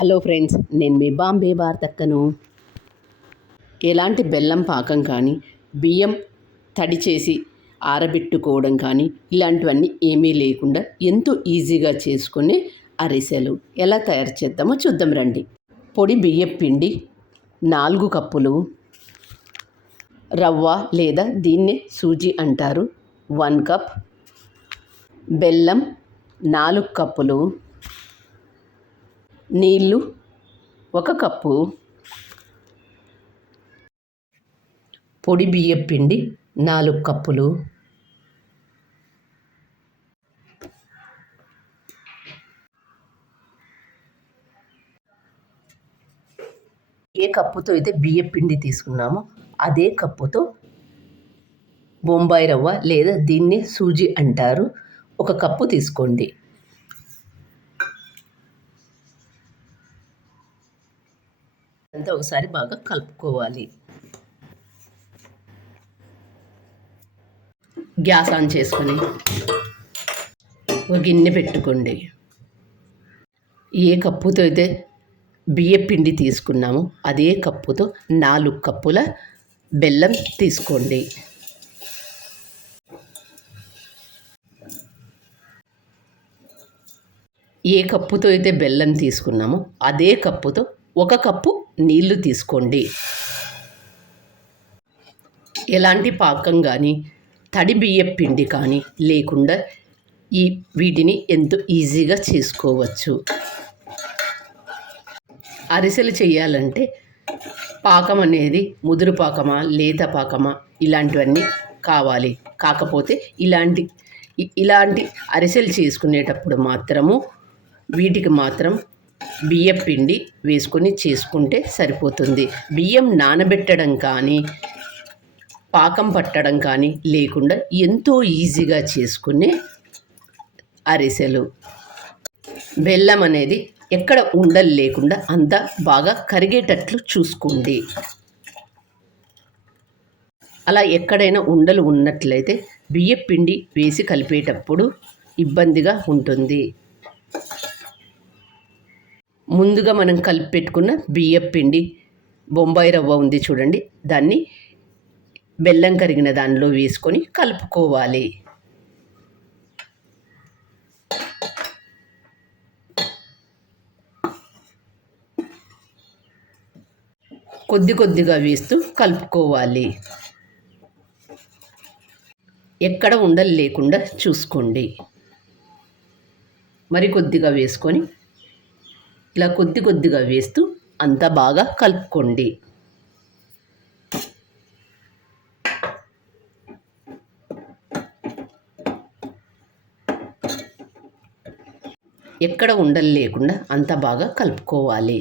Hello friends, నేను మీ బాంబే భారతక్కను. ఎలాంటి బెల్లం పాకం కానీ, బియ్యం తడి చేసి ఆరబెట్టుకోవడం కానీ ఇలాంటివన్నీ ఏమీ లేకుండా ఎంతో ఈజీగా చేసుకునే అరిసెలు ఎలా తయారు చేద్దామో చూద్దాం రండి. పొడి బియ్యం పిండి 4 కప్పులు, రవ్వ లేదా దీన్నే సూజీ అంటారు 1 కప్, బెల్లం 4 కప్పులు, నీళ్ళు 1 కప్పు, పొడి బియ్యం పిండి 4 కప్పులు, ఏ కప్పుతో అయితే బియ్యం పిండి తీసుకున్నామో అదే కప్పుతో బొంబాయి రవ్వ లేదా దీన్ని సూజీ అంటారు 1 కప్పు తీసుకోండి. అంతా ఒకసారి బాగా కలుపుకోవాలి. గ్యాస్ ఆన్ చేసుకొని ఒక గిన్నె పెట్టుకోండి. ఏ కప్పుతో అయితే బియ్యం పిండి తీసుకున్నామో అదే కప్పుతో 4 కప్పుల బెల్లం తీసుకోండి. ఏ కప్పుతో అయితే బెల్లం తీసుకున్నామో అదే కప్పుతో 1 కప్పు నీళ్లు తీసుకోండి. ఎలాంటి పాకం కానీ తడి బియ్యం పిండి కానీ లేకుండా వీటిని ఎంతో ఈజీగా చేసుకోవచ్చు. అరిసెలు చేయాలంటే పాకం అనేది ముదురు పాకమా లేత పాకమా ఇలాంటివన్నీ కావాలి. కాకపోతే ఇలాంటి అరిసెలు చేసుకునేటప్పుడు మాత్రము వీటికి మాత్రం బియ్యం పిండి వేసుకొని చేసుకుంటే సరిపోతుంది. బియ్యం నానబెట్టడం కానీ పాకం పట్టడం కానీ లేకుండా ఎంతో ఈజీగా చేసుకునే అరిసెలు. బెల్లం అనేది ఎక్కడ ఉండలు లేకుండా అంతా బాగా కరిగేటట్లు చూసుకోండి. అలా ఎక్కడైనా ఉండలు ఉన్నట్లయితే బియ్యం పిండి వేసి కలిపేటప్పుడు ఇబ్బందిగా ఉంటుంది. ముందుగా మనం కలిపి పెట్టుకున్న బియ్యం పిండి బొంబాయి రవ్వ ఉంది చూడండి, దాన్ని బెల్లం కరిగిన దానిలో వేసుకొని కలుపుకోవాలి. కొద్దిగా వేస్తూ కలుపుకోవాలి. ఎక్కడ ఉండలు లేకుండా చూసుకోండి. మరి కొద్దిగా వేసుకొని ఇలా కొద్దిగా వేస్తూ అంతా బాగా కలుపుకోండి. ఎక్కడ ఉండలు లేకుండా అంతా బాగా కలుపుకోవాలి.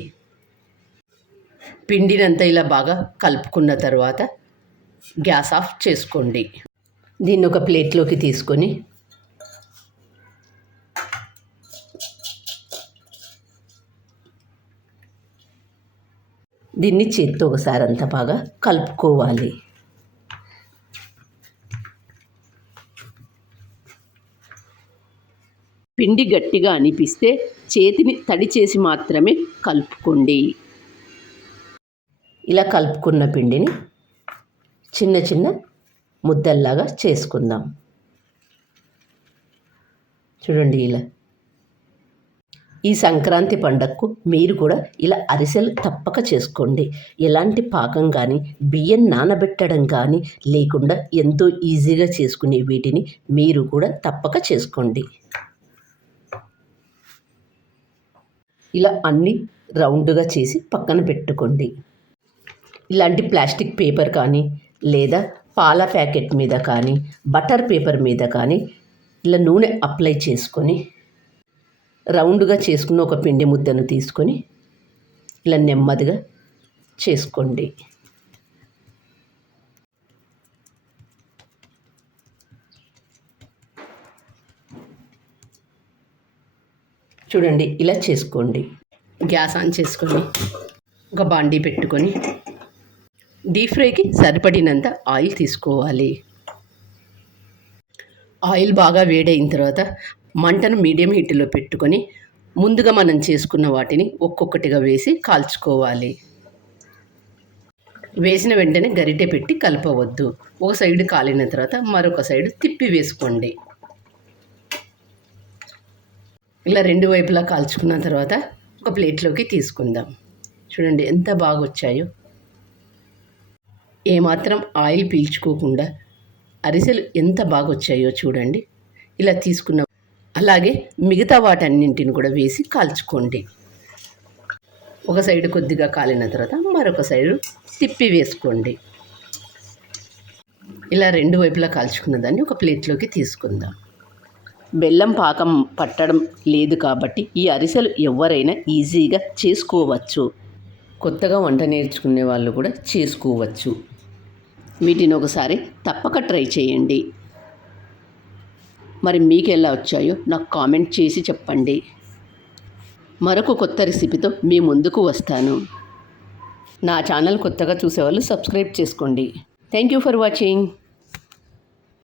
పిండినంతా ఇలా బాగా కలుపుకున్న తర్వాత గ్యాస్ ఆఫ్ చేసుకోండి. దీన్ని ఒక ప్లేట్లోకి తీసుకొని దీన్ని చేత్తో ఒకసారి అంతా బాగా కలుపుకోవాలి. పిండి గట్టిగా అనిపిస్తే చేతిని తడి చేసి మాత్రమే కలుపుకోండి. ఇలా కలుపుకున్న పిండిని చిన్న ముద్దల్లాగా చేసుకుందాం. చూడండి ఇలా. ఈ సంక్రాంతి పండగకు మీరు కూడా ఇలా అరిసెలు తప్పక చేసుకోండి. ఎలాంటి పాకం కానీ బియ్యం నానబెట్టడం కానీ లేకుండా ఎంతో ఈజీగా చేసుకునే వీటిని మీరు కూడా తప్పక చేసుకోండి. ఇలా అన్నీ రౌండ్గా చేసి పక్కన పెట్టుకోండి. ఇలాంటి ప్లాస్టిక్ పేపర్ కానీ లేదా పాల ప్యాకెట్ మీద కానీ బటర్ పేపర్ మీద కానీ ఇలా నూనె అప్లై చేసుకొని రౌండ్గా చేసుకున్న ఒక పిండి ముద్దను తీసుకొని ఇలా నెమ్మదిగా చేసుకోండి. చూడండి ఇలా చేసుకోండి. గ్యాస్ ఆన్ చేసుకొని ఒక బాండీ పెట్టుకొని డీప్ ఫ్రైకి సరిపడినంత ఆయిల్ తీసుకోవాలి. ఆయిల్ బాగా వేడైన తర్వాత మంటను మీడియం హీట్లో పెట్టుకొని ముందుగా మనం చేసుకున్న వాటిని ఒక్కొక్కటిగా వేసి కాల్చుకోవాలి. వేసిన వెంటనే గరిటె పెట్టి కలపవద్దు. ఒక సైడు కాలిన తర్వాత మరొక సైడు తిప్పి వేసుకోండి. ఇలా రెండు వైపులా కాల్చుకున్న తర్వాత ఒక ప్లేట్లోకి తీసుకుందాం. చూడండి ఎంత బాగా వచ్చాయో. ఏమాత్రం ఆయిల్ పీల్చుకోకుండా అరిసెలు ఎంత బాగా వచ్చాయో చూడండి. ఇలా తీసుకున్న అలాగే మిగతా వాటన్నింటిని కూడా వేసి కాల్చుకోండి. ఒక సైడు కొద్దిగా కాలిన తర్వాత మరొక సైడు తిప్పి వేసుకోండి. ఇలా రెండు వైపులా కాల్చుకున్న దాన్ని ఒక ప్లేట్లోకి తీసుకుందాం. బెల్లం పాకం పట్టడం లేదు కాబట్టి ఈ అరిసెలు ఎవరైనా ఈజీగా చేసుకోవచ్చు. కొత్తగా వంట నేర్చుకునే వాళ్ళు కూడా చేసుకోవచ్చు. వీటిని ఒకసారి తప్పక ట్రై చేయండి. మరి మీకు ఎలా వచ్చాయో నాకు కామెంట్ చేసి చెప్పండి. మరొక కొత్త రెసిపీతో మీ ముందుకు వస్తాను. నా ఛానల్ కొత్తగా చూసేవాళ్ళు సబ్స్క్రైబ్ చేసుకోండి. Thank you for watching.